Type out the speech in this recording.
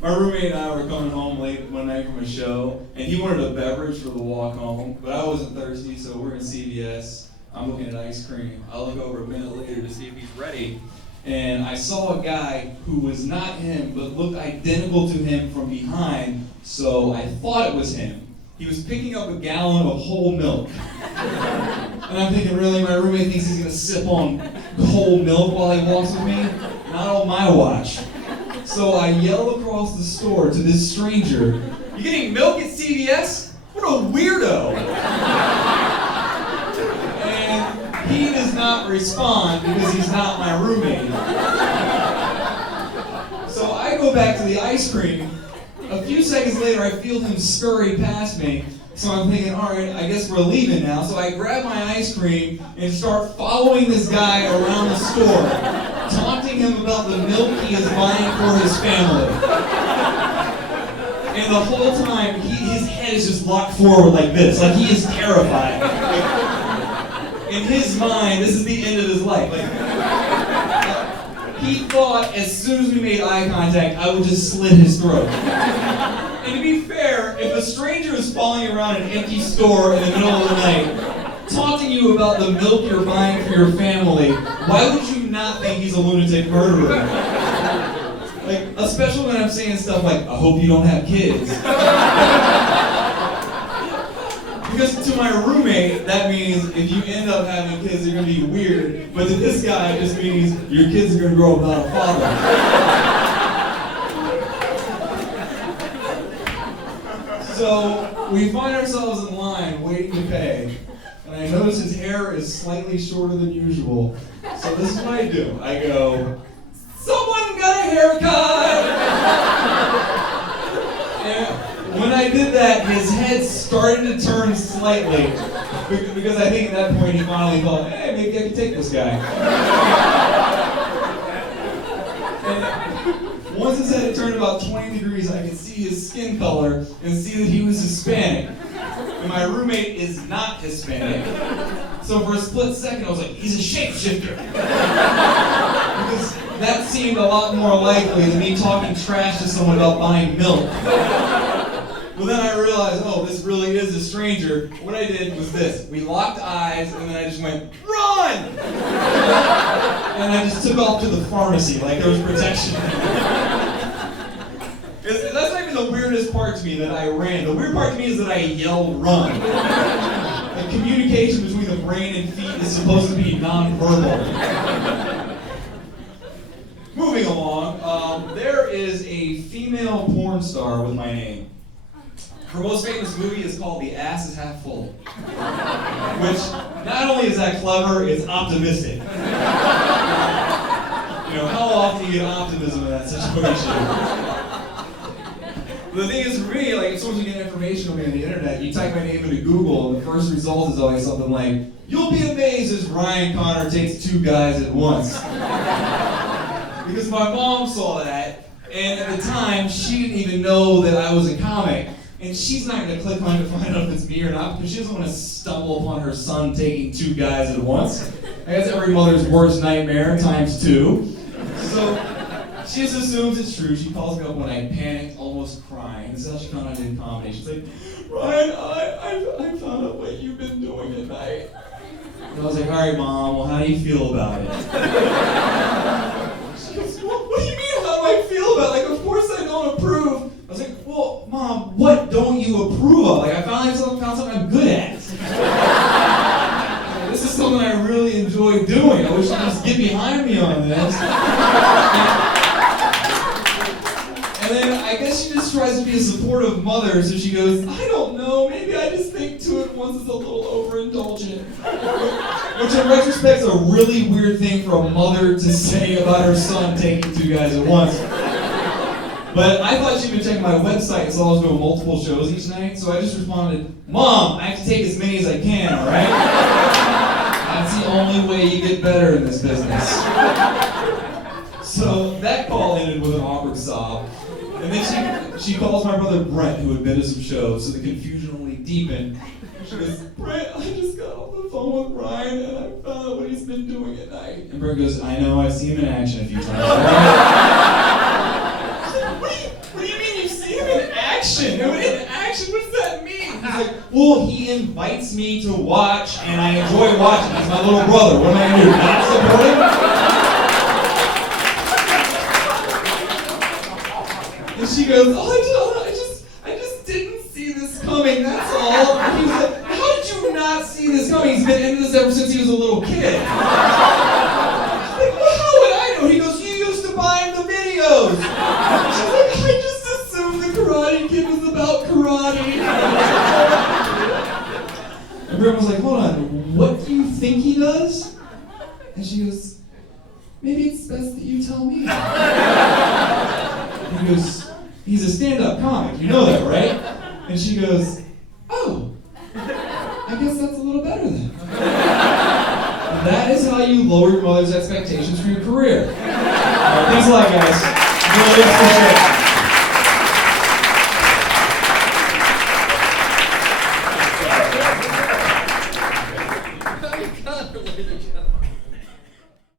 My roommate and I were coming home late one night from a show, and he wanted a beverage for the walk home, but I wasn't thirsty, so we're in CVS. I'm looking at ice cream. I look over a minute later to see if he's ready, and I saw a guy who was not him, but looked identical to him from behind, so I thought it was him. He was picking up a gallon of whole milk. And I'm thinking, really, my roommate thinks he's gonna sip on whole milk while he walks with me? Not on my watch. So I yell across the store to this stranger, "You getting milk at CVS? What a weirdo!" And he does not respond because he's not my roommate. So I go back to the ice cream. A few seconds later, I feel him scurry past me. So I'm thinking, all right, I guess we're leaving now. So I grab my ice cream and start following this guy around the store, taunting him about the milk he is buying for his family. And the whole time, his head is just locked forward like this, like he is terrified. In his mind, this is the end of his life. He thought as soon as we made eye contact, I would just slit his throat. And to be fair, if a stranger is following around an empty store in the middle of the night, taunting you about the milk you're buying for your family, why would you not think he's a lunatic murderer? Like, especially when I'm saying stuff like, "I hope you don't have kids." Because to my roommate, that means if you end up having kids, they're going to be weird. But to this guy, it just means your kids are going to grow up without a father. So we find ourselves in line waiting to pay. And I notice his hair is slightly shorter than usual. So this is what I do. I go, "Someone got a haircut!" And when I did that, his head started to turn slightly, because I think at that point he finally thought, "Hey, maybe I can take this guy." And once his head had turned about 20 degrees, I could see his skin color and see that he was Hispanic. And my roommate is not Hispanic. So for a split second, I was like, "He's a shapeshifter." Because that seemed a lot more likely than me talking trash to someone about buying milk. Well, then I realized, oh, this really is a stranger. What I did was this. We locked eyes, and then I just went, "Run!" And I just took off to the pharmacy like there was protection. That's not even the weirdest part to me, that I ran. The weird part to me is that I yelled, "Run!" The communication between the brain and feet is supposed to be nonverbal. Moving along, there is a female porn star with my name. Her most famous movie is called "The Ass is Half Full," which not only is that clever, it's optimistic. You know, how often do you get optimism in that situation? The thing is, for me, like, if someone's getting information on me on the internet, you type my name into Google, and the first result is always something like, "You'll be amazed as Ryan Connor takes 2 guys at once." Because my mom saw that, and at the time, she didn't even know that I was a comic. And she's not going to click on it to find out if it's me or not, because she doesn't want to stumble upon her son taking 2 guys at once. I guess every mother's worst nightmare times 2. So she just assumes it's true. She calls me up one night, panicked, almost crying. This is how she found out I did comedy. She's like, "Ryan, I found out what you've been doing at night." And I was like, "All right, Mom, well, how do you feel about it?" She goes, "What do you mean, how do I feel about it? Like, of course I don't approve." I was like, "Well, Mom, what don't you approve of? Like, I found something I'm good at. This is something I really enjoy doing. I wish you'd just get behind me on this." And then I guess she just tries to be a supportive mother, so she goes, "I don't know, maybe I just think 2 at once is a little overindulgent." Which in retrospect is a really weird thing for a mother to say about her son taking 2 guys at once. But I thought she'd been checking my website, so I was doing multiple shows each night, so I just responded, "Mom, I have to take as many as I can, all right? That's the only way you get better in this business." So that call ended with an awkward sob. And then she calls my brother Brent, who had been to some shows, so the confusion only deepened. She goes, "Brent, I just got off the phone with Ryan, and I found out what he's been doing at night." And Brent goes, "I know, I've seen him in action a few times." What do you action. And in action, what does that mean? He's like, well, he invites me to watch, and I enjoy watching. He's my little brother. What am I going to do? Not support him? And she goes, oh, I just didn't see this coming, that's all. And he was like, how did you not see this coming? He's been into this ever since he was a little kid. She's like, well, how would I know? He goes, you used to buy him the videos. She's like, I just assumed the Karate Kid was about karate. And Britt was like, hold on, what do you think he does? And she goes, maybe it's best that you tell me. And he goes, he's a stand-up comic, you know that, right? And she goes, oh, I guess that's a little better then. And that is how you lower your mother's expectations for your career. All right, thanks a lot, guys. Really appreciate it.